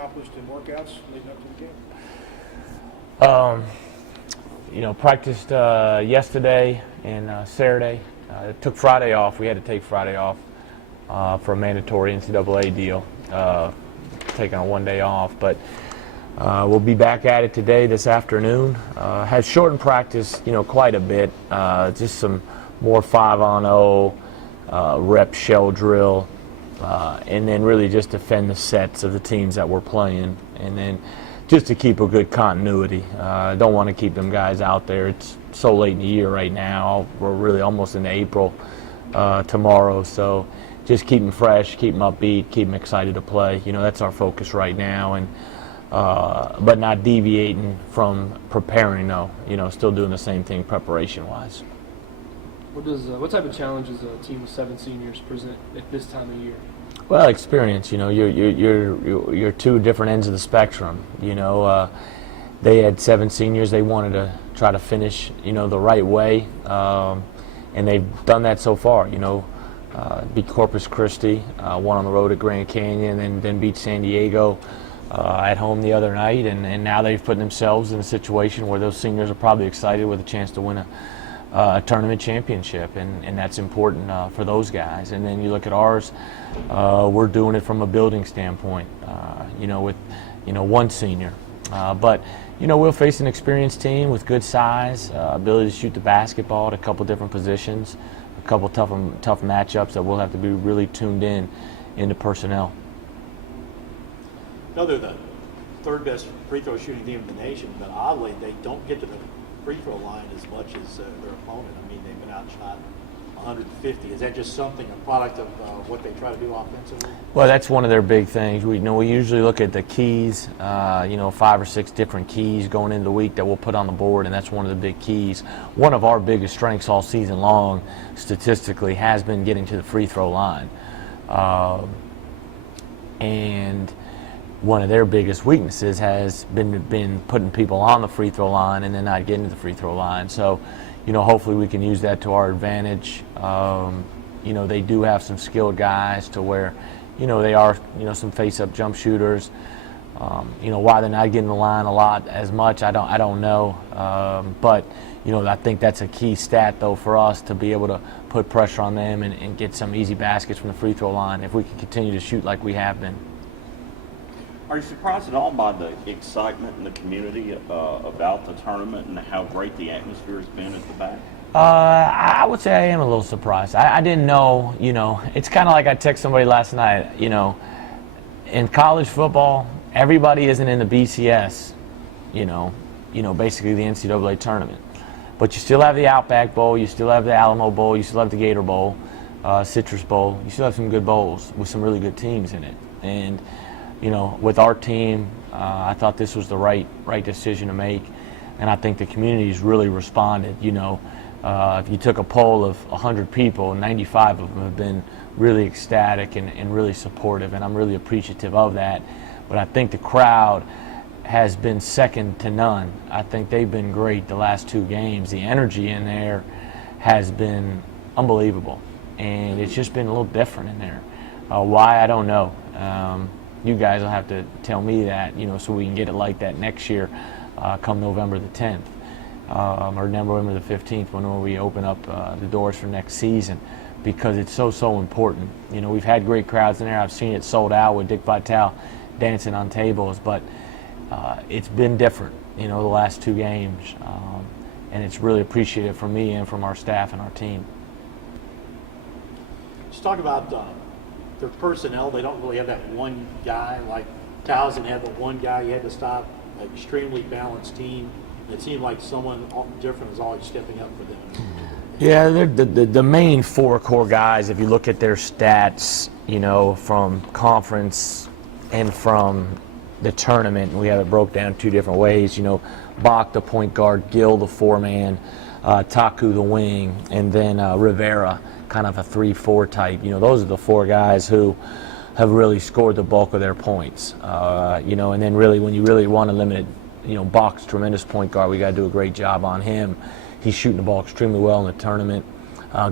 accomplished in workouts leading up to the game? Practiced yesterday and Saturday. Took Friday off. We had to take Friday off for a mandatory NCAA deal, taking a 1 day off. But we'll be back at it today, this afternoon. Has shortened practice, quite a bit. Just some more 5-on-0 rep shell drill, and then really just defend the sets of the teams that we're playing, and then just to keep a good continuity. I don't want to keep them guys out there. It's so late in the year right now. We're really almost into April tomorrow, so just keep them fresh, keep them upbeat, keep them excited to play. That's our focus right now, and but not deviating from preparing, though. Still doing the same thing preparation-wise. What type of challenges a team with 7 seniors present at this time of year? Well, experience. You're two different ends of the spectrum. They had 7 seniors. They wanted to try to finish, the right way, and they've done that so far. Beat Corpus Christi, won on the road at Grand Canyon, and then beat San Diego at home the other night, and now they've put themselves in a situation where those seniors are probably excited with a chance to win a tournament championship, and that's important for those guys. And then you look at ours, we're doing it from a building standpoint, with 1 senior. But we'll face an experienced team with good size, ability to shoot the basketball at a couple different positions, a couple tough matchups that we'll have to be really tuned into personnel. No, they're the 3rd best free throw shooting team in the nation, but oddly they don't get to the free throw line as much as their opponent. I mean, they've been outshot 150. Is that just something, a product of what they try to do offensively? Well, that's one of their big things. We usually look at the keys, 5 or 6 different keys going into the week that we'll put on the board, and that's one of the big keys. One of our biggest strengths all season long, statistically, has been getting to the free throw line. And one of their biggest weaknesses has been putting people on the free throw line and then not getting to the free throw line. So, hopefully we can use that to our advantage. They do have some skilled guys to where, they are, some face-up jump shooters. Why they're not getting the line a lot as much, I don't know. But, I think that's a key stat, though, for us to be able to put pressure on them and get some easy baskets from the free throw line if we can continue to shoot like we have been. Are you surprised at all by the excitement in the community about the tournament and how great the atmosphere has been at the back? I would say I am a little surprised. I didn't know, it's kind of like I texted somebody last night, in college football, everybody isn't in the BCS, basically the NCAA tournament. But you still have the Outback Bowl, you still have the Alamo Bowl, you still have the Gator Bowl, Citrus Bowl. You still have some good bowls with some really good teams in it. And with our team, I thought this was the right decision to make, and I think the community's really responded. If you took a poll of 100 people, 95 of them have been really ecstatic and really supportive, and I'm really appreciative of that. But I think the crowd has been second to none. I think they've been great the last 2 games. The energy in there has been unbelievable, and it's just been a little different in there. Why, I don't know. You guys will have to tell me that, so we can get it like that next year, come November the 10th, or November the 15th, when we open up the doors for next season, because it's so important. We've had great crowds in there. I've seen it sold out with Dick Vitale dancing on tables, but it's been different, the last 2 games, and it's really appreciated from me and from our staff and our team. Let's talk about their personnel. They don't really have that one guy like Towson had, the one guy you had to stop. An extremely balanced team. It seemed like someone different is always stepping up for them. Yeah, they're the main 4 core guys. If you look at their stats, from conference and from the tournament, we have it broke down 2 different ways. Bach, the point guard, Gill, the 4-man, Taku, the wing, and then Rivera, kind of a 3-4 type. Those are the 4 guys who have really scored the bulk of their points. And then really when you really want to limit it, Bach's tremendous point guard. We got to do a great job on him. He's shooting the ball extremely well in the tournament.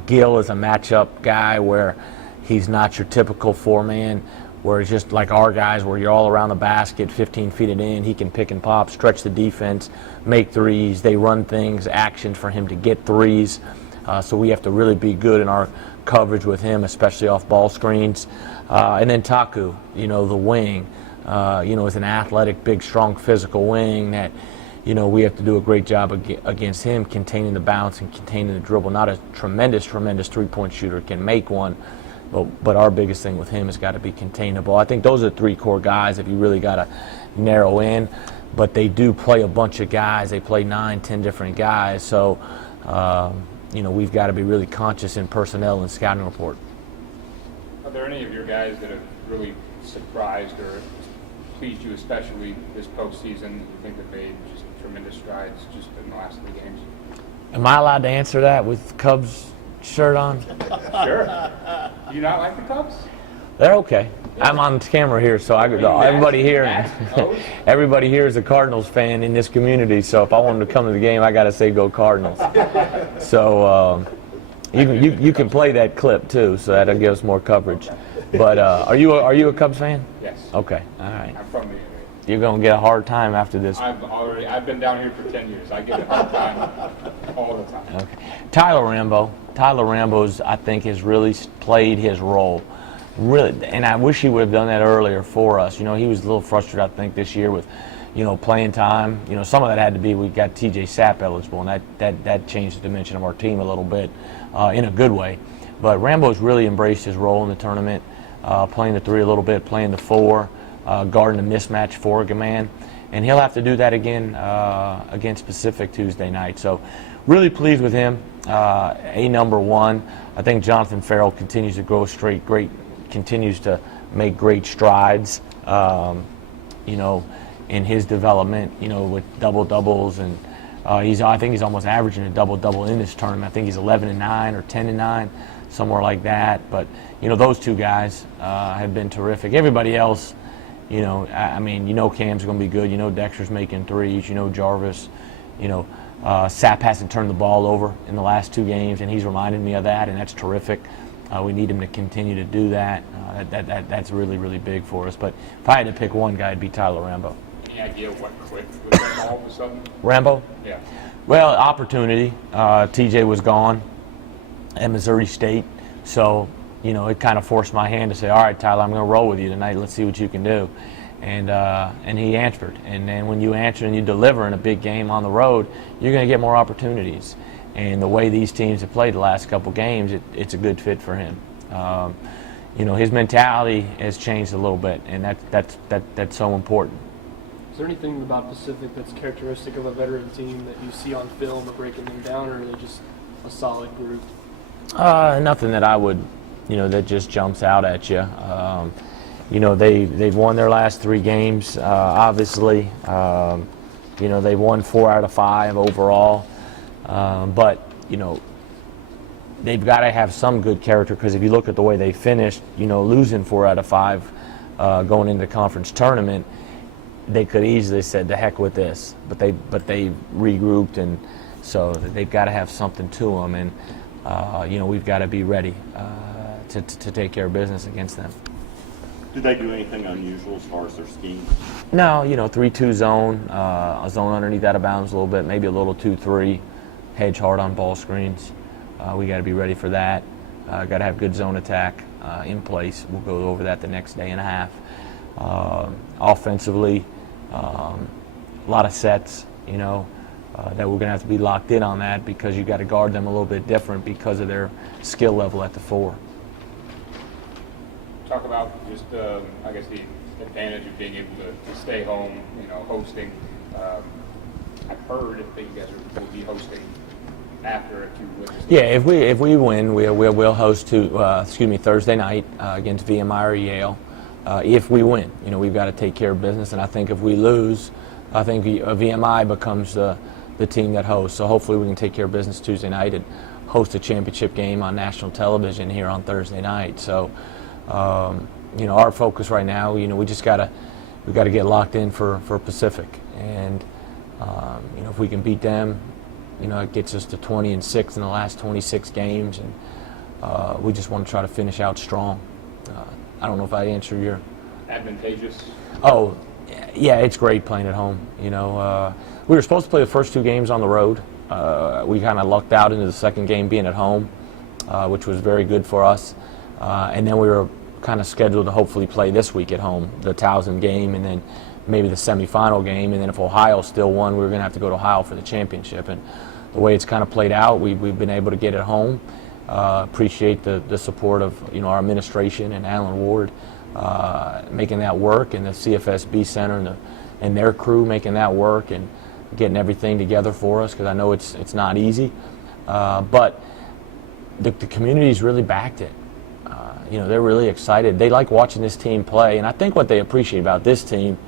Gill is a matchup guy where he's not your typical 4-man. where it's just like our guys, where you're all around the basket, 15 feet it in. He can pick and pop, stretch the defense, make threes. They run things, actions for him to get threes. So we have to really be good in our coverage with him, especially off ball screens. And then Taku, the wing, is an athletic, big, strong, physical wing that, we have to do a great job against him, containing the bounce and containing the dribble. Not a tremendous three-point shooter, can make one, but our biggest thing with him has got to be contain the ball. I think those are the three core guys if you really got to narrow in. But they do play a bunch of guys. They play 9, 10 different guys. So, we've got to be really conscious in personnel and scouting report. Are there any of your guys that have really surprised or pleased you, especially this postseason? You think that made just tremendous strides just in the last 3 games? Am I allowed to answer that with Cubs shirt on? Sure. Do you not like the Cubs? They're okay. I'm on camera here, so everybody here is a Cardinals fan in this community. So if I want them to come to the game, I got to say go Cardinals. So you can play that clip too, so that'll give us more coverage. But are you a Cubs fan? Yes. Okay. All right. I'm from the area. You're gonna get a hard time after this. I've been down here for 10 years. I get a hard time all the time. Okay. Tyler Rambo's, I think, has really played his role. Really, and I wish he would have done that earlier for us. He was a little frustrated, I think, this year with, playing time. Some of that had to be we got TJ Sapp eligible, and that changed the dimension of our team a little bit in a good way. But Rambo's really embraced his role in the tournament, playing the 3 a little bit, playing the 4, guarding the mismatch 4 man, and he'll have to do that again against Pacific Tuesday night. So really pleased with him. Number 1. I think Jonathan Farrell continues to grow continues to make great strides, in his development, with double-doubles. And I think he's almost averaging a double-double in this tournament. I think he's 11-9 or 10-9, somewhere like that. But, those 2 guys have been terrific. Everybody else, Cam's going to be good. Dexter's making threes. Jarvis, Sapp hasn't turned the ball over in the last 2 games, and he's reminded me of that, and that's terrific. We need him to continue to do that. That's really, really big for us. But if I had to pick one guy, it'd be Tyler Rambo. Any idea what clicked with him all of a sudden? Rambo? Yeah. Well, opportunity. TJ was gone at Missouri State. So, it kind of forced my hand to say, all right, Tyler, I'm going to roll with you tonight. Let's see what you can do. And he answered. And then when you answer and you deliver in a big game on the road, you're going to get more opportunities. And the way these teams have played the last couple games, it's a good fit for him. His mentality has changed a little bit, and that's so important. Is there anything about Pacific that's characteristic of a veteran team that you see on film or breaking them down, or are they just a solid group? Nothing that I would, that just jumps out at you. They've won their last 3 games, obviously. They've won 4 out of 5 overall. But they've got to have some good character, because if you look at the way they finished, losing 4 out of 5 going into the conference tournament, they could easily said, "The heck with this." But they regrouped, and so they've got to have something to them, and we've got to be ready to take care of business against them. Did they do anything unusual as far as their scheme? No, 3-2 zone, a zone underneath out of bounds a little bit, maybe a little 2-3. Hedge hard on ball screens. We got to be ready for that. Got to have good zone attack in place. We'll go over that the next day and a half. Offensively, a lot of sets, that we're going to have to be locked in on that, because you got to guard them a little bit different because of their skill level at the 4. Talk about just, I guess, the advantage of being able to stay home, hosting. I've heard that you guys will be hosting after if you win. Yeah, if we win, we'll host Thursday night against VMI or Yale. If we win, we've got to take care of business, and I think if we lose, I think VMI becomes the team that hosts. So hopefully we can take care of business Tuesday night and host a championship game on national television here on Thursday night. So our focus right now, we got to get locked in for Pacific, and if we can beat them, it gets us to 20-6 in the last 26 games, and we just want to try to finish out strong. I don't know if I answered your. Advantageous. Oh, yeah, it's great playing at home. You know, we were supposed to play the first 2 games on the road. We kind of lucked out into the second game being at home, which was very good for us. And then we were kind of scheduled to hopefully play this week at home, the Towson game, and then maybe the semifinal game. And then if Ohio still won, we were going to have to go to Ohio for the championship. And the way it's kind of played out, we've been able to get it home. Appreciate the support of our administration and Alan Ward making that work, and the CFSB Center and their crew making that work and getting everything together for us, because I know it's not easy. But the community's really backed it. They're really excited. They like watching this team play, and I think what they appreciate about this team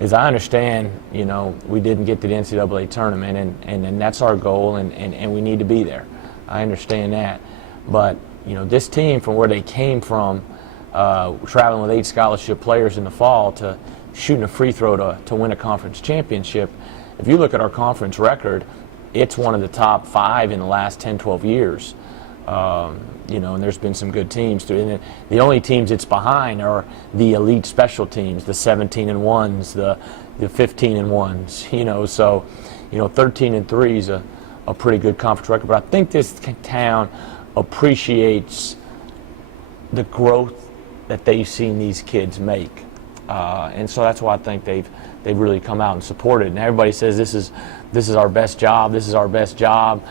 is, I understand, we didn't get to the NCAA tournament, and that's our goal, and we need to be there. I understand that. But, this team, from where they came from, traveling with 8 scholarship players in the fall to shooting a free throw to win a conference championship, if you look at our conference record, it's one of the top 5 in the last 10, 12 years. And there's been some good teams too. And the only teams it's behind are the elite special teams, the 17-1s, the 15-1s. So 13-3 is a pretty good conference record. But I think this town appreciates the growth that they've seen these kids make, and so that's why I think they've really come out and supported. And everybody says this is our best job. This is our best job.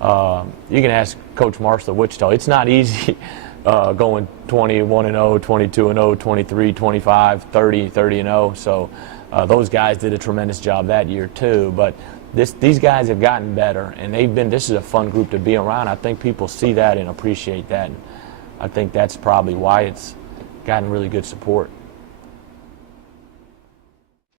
You can ask Coach Marshall at Wichita. It's not easy going 21-0, 22-0, 23, 25, 30, 30-0. So those guys did a tremendous job that year too. But these guys have gotten better, and this is a fun group to be around. I think people see that and appreciate that. And I think that's probably why it's gotten really good support.